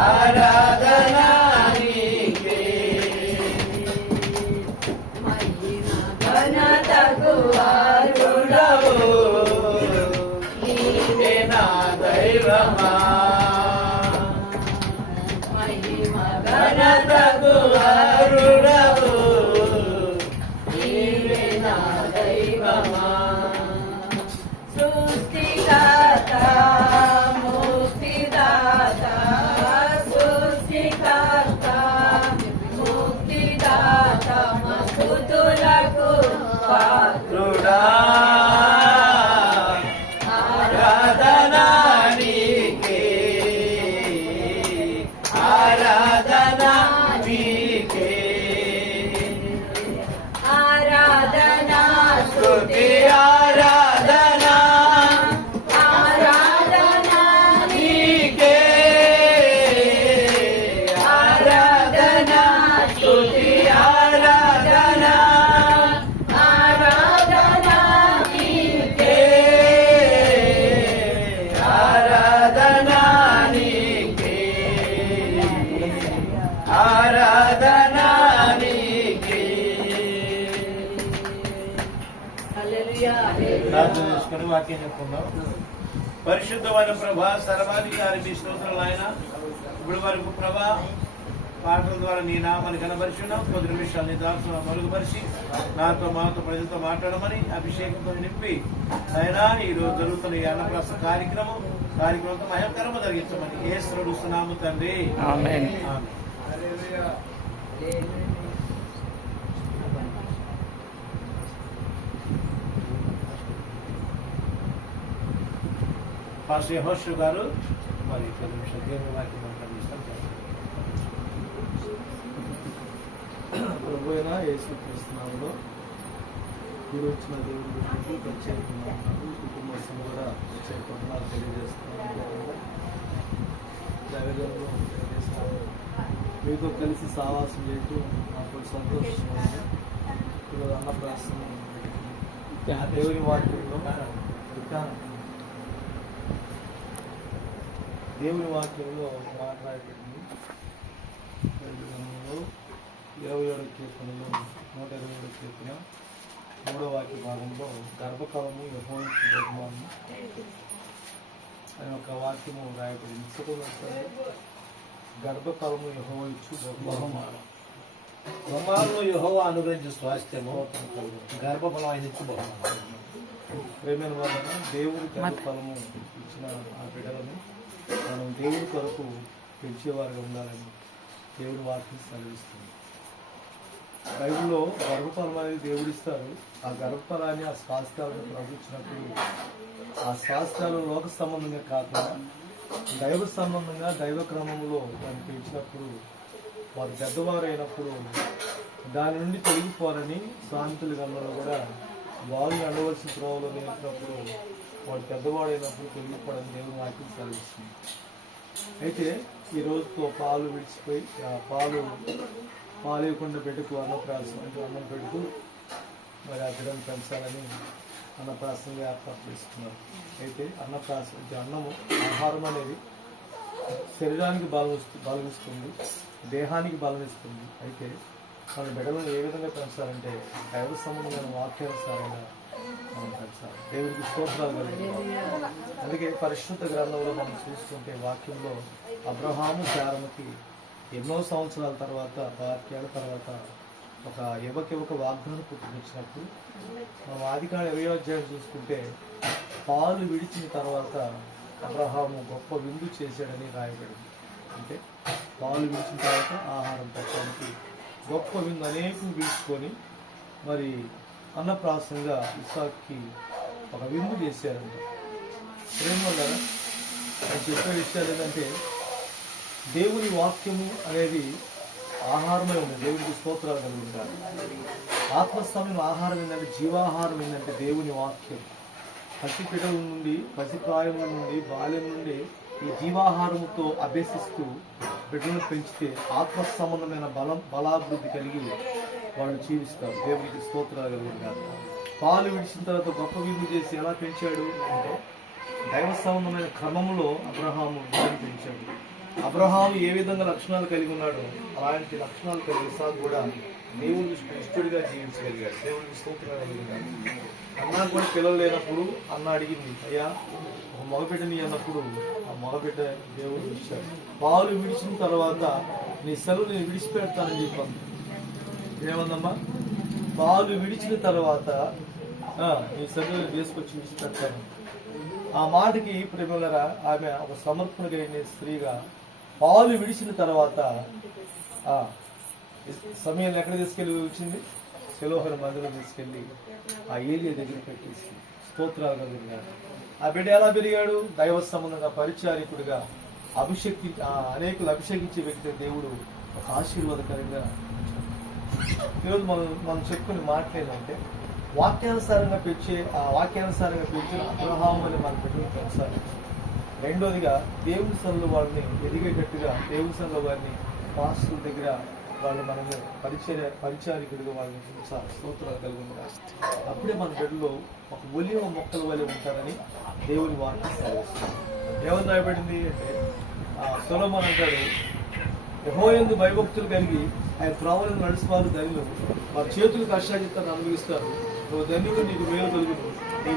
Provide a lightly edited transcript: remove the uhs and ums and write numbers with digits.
ఆరాధనా నీకే మహిమ ఘనతకు అర్హుడవు నీవే నా దైవమా మహిమ ఘనతకు అర్హుడవు నీవే నా దైవమా సృష్టికర్త ముక్తిదాత సృష్టికర్త ముక్తిదాత మస్తుతులకు పాత్రుడా ఆరాధనా నీకే ఆరాధనా నీకే ఆరాధనా స్తుతి ఆరాధనా ఆరాధనా నీకే ఆరాధనా స్తుతి ఆరాధనా ఆరాధనా నీకే ఆరాధనా నీకే ఆరాధనా నీకే హల్లెలూయా ప్రార్థన చేసుకుని వాక్యం చెప్పుకుందాం. పరిశుద్ధమైన ప్రభా, సర్వాధికారి మీ స్తోత్రాలు ఆయన. ఇప్పుడు వరకు ప్రభా పాటల ద్వారా నీ నామాన్ని కనబరిచున్నాం. 10 నిమిషాలు నీ దాసును మరుగుపరిచి నాతో మాతో ప్రజలతో మాట్లాడమని అభిషేకంతో నింపి ఆయన ఈరోజు జరుగుతున్న ఈ అన్నప్రాస కార్యక్రమంతో మహకరము జరిగించమని యేసు నడుస్తున్నాము తండ్రి. ఆమేన్. పాస్టర్ యెహోషు గారు మరి 10 నిమిషాలు దేవుని వాక్యం మాట్లాడిస్తాం. ప్రభు అయిన యేసుక్రీస్తు నామములో మీరు వచ్చిన దేవుడి గురించి ప్రత్యేకంగా కుటుంబ కూడా ప్రత్యేకంగా తెలియజేస్తున్నాను. దైవజనంలో తెలియజేస్తాను. మీతో కలిసి సావాసం చేయటం నాకు సంతోషంగా ఉంది. ఈరోజు అన్నప్రాసన దేవుని వాక్యంలో దేవుని వాక్యంలో మాట్లాడేటప్పుడు 27వ కీర్తనలో 127వ కీర్తన 3వ వాక్య భాగంలో గర్భకాలము యెహోవాకు బహుమానము అనే ఒక వాక్యము రాయబడింది. గర్భకాలము యెహోవాకు బహుమానం. బ్రహ్మాండంలో యెహోవా అనుగ్రహించే స్వాస్థ్యము గర్భఫలం ఆయన ఇచ్చి బహుమానం. ప్రేమైన వాళ్ళని దేవుడి గర్భఫలము ఇచ్చిన ఆ బిడ్డలను మనం దేవుడి కొరకు పెంచేవారుగా ఉండాలని దేవుడి వాక్యం సెలవిస్తుంది. బైబిల్లో గర్భఫలం అనేది దేవుడిస్తారు. ఆ గర్భఫలాన్ని ఆ స్వాస్థ్యాలను ప్రవహించినప్పుడు ఆ స్వాస్థ్యాలు లోక సంబంధంగా కాకుండా దైవ సంబంధంగా దైవ క్రమంలో దాన్ని పెంచినప్పుడు వారు పెద్దవారు అయినప్పుడు దాని నుండి తొలగిపోవాలని సామెతల గ్రంథంలో కూడా వాళ్ళు నడవలసిన త్రోవలో నేర్పినప్పుడు వాడు పెద్దవాడు అయినప్పుడు తొలగిపోవడానికి దేవుని వాక్యం సెలవిస్తుంది. అయితే ఈ రోజుతో పాలు విడిచిపోయి ఆ పాలు ఇవ్వకుండా బిడ్డకు అన్నప్రాసం అంటే అన్నం పెడుతూ మరి ఆ బిడ్డను పెంచాలని అన్నప్రాసంగా ఏర్పాటు చేసుకున్నారు. అయితే అన్నప్రాసం అంటే అన్నము ఆహారం అనేది శరీరానికి బలమిస్తుంది, దేహానికి బలమిస్తుంది. అయితే మన బిడ్డలను ఏ విధంగా పెంచాలంటే దైవ సంబంధమైన వాక్యానుసారంగా మనం పెంచాలి. దేవుడికి స్తోత్రాలు కలిగి. అందుకే పరిశుద్ధ గ్రంథంలో మనం చూసుకుంటే వాక్యంలో అబ్రహాము శారముకి ఎన్నో సంవత్సరాల తర్వాత 10 ఏళ్ల తర్వాత ఒక యువకి ఒక వాగ్దానం పుట్టుకొచ్చినప్పుడు మనం ఆదికాండం 20వ అధ్యాయం చూసుకుంటే పాలు విడిచిన తర్వాత అబ్రహాము గొప్ప విందు చేశాడని రాయబడింది. అంటే పాలు విడిచిన తర్వాత ఆహారం పెట్టడానికి గొప్ప విందు అనేకం పిలుచుకొని మరి అన్నప్రాసంగా ఇస్సాకుకి ఒక విందు చేశారంట. ప్రేమ వల్ల నేను చెప్పే విషయాలు ఏంటంటే దేవుని వాక్యము అనేది ఆహారమే ఉంది. దేవునికి స్తోత్రాలు కలిగి ఉండాలి. ఆత్మస్థమైన ఆహారం ఏంటంటే, జీవాహారం ఏంటంటే దేవుని వాక్యం. పసి పిల్లల నుండి, పసిప్రాయముల నుండి, బాల్యం నుండి ఈ జీవాహారముతో అభ్యసిస్తూ బిడ్డలను పెంచితే ఆత్మ సంబంధమైన బలాభివృద్ధి కలిగి వాళ్ళు జీవిస్తారు. దేవునికి స్తోత్రాలు కలిగి ఉండాలి. పాలు విడిచిన తర్వాత గొప్ప విందు చేసి ఎలా పెంచాడు అంటే దైవ సంబంధమైన క్రమంలో అబ్రహాము బిడ్డను పెంచాడు. అబ్రహాము ఏ విధంగా లక్షణాలు కలిగి ఉన్నాడో అలాంటి లక్షణాలు కలిగి ఇసాకు కూడా దేవుడికి ఇష్టడిగా జీవించగలిగాడు. దేవుడికి స్తోత్రం కలిగినాడు. అన్నా కూడా పిల్లలు లేనప్పుడు అన్న అడిగింది, అయ్యా ఒక మగబిడ్డని అన్నప్పుడు ఆ మగబిడ్డ దేవుడు ఇచ్చాడు. పాలు విడిచిన తర్వాత నీ సెలవు నేను విడిచిపెడతానని చెప్పాను. ఏమందమ్మా? పాలు విడిచిన తర్వాత నీ సెలవు తీసుకొచ్చి విడిచిపెడతాను. ఆ మాటకి ప్రేమలరా ఆమె ఒక సమర్పణ కలిగిన స్త్రీగా పాలు విడిచిన తర్వాత సమయం ఎక్కడ తీసుకెళ్ళి వచ్చింది? శిలోహర మందిరం తీసుకెళ్ళి ఆ ఏలియా దగ్గర పెట్టేసి స్తోత్రాలు కలిగినాడు. ఆ బిడ్డ ఎలా పెరిగాడు? దైవ సంబంధంగా పరిచారికుడిగా అనేకులు అభిషేకించే వ్యక్తి దేవుడు ఒక ఆశీర్వాదకరంగా. ఈరోజు మనం చెప్పుకునే మాట్లాడాలంటే వాక్యానుసారంగా పెంచిన అబ్రహాము అని మన బిడ్డలు పెంచాలి. రెండోదిగా దేవుని సన్నిలో వాళ్ళని ఎదిగేటట్టుగా దేవుని సన్నిలో వారిని పాస్టర్ల దగ్గర వాళ్ళు మనము పరిచారికుడిగా వాళ్ళని పెంచాలి. స్తోత్రాలు కలిగి ఉండాలి. అప్పుడే మన బిడ్డలో ఒక ఒలివ మొక్కల వలె ఉంటారని దేవుని వాక్యం సెలవిస్తుంది. ఏమని రాయబడింది అంటే సొలొమోను అంటాడు, యెహోవాయందు భయభక్తులు కలిగి ఆయన త్రోవలను నడుచువారు ధన్యులు, వారి చేతులకు అశాచితాన్ని అనుభవిస్తారు. నువ్వు ధన్యుడు, నీకు మేలు కలుగును.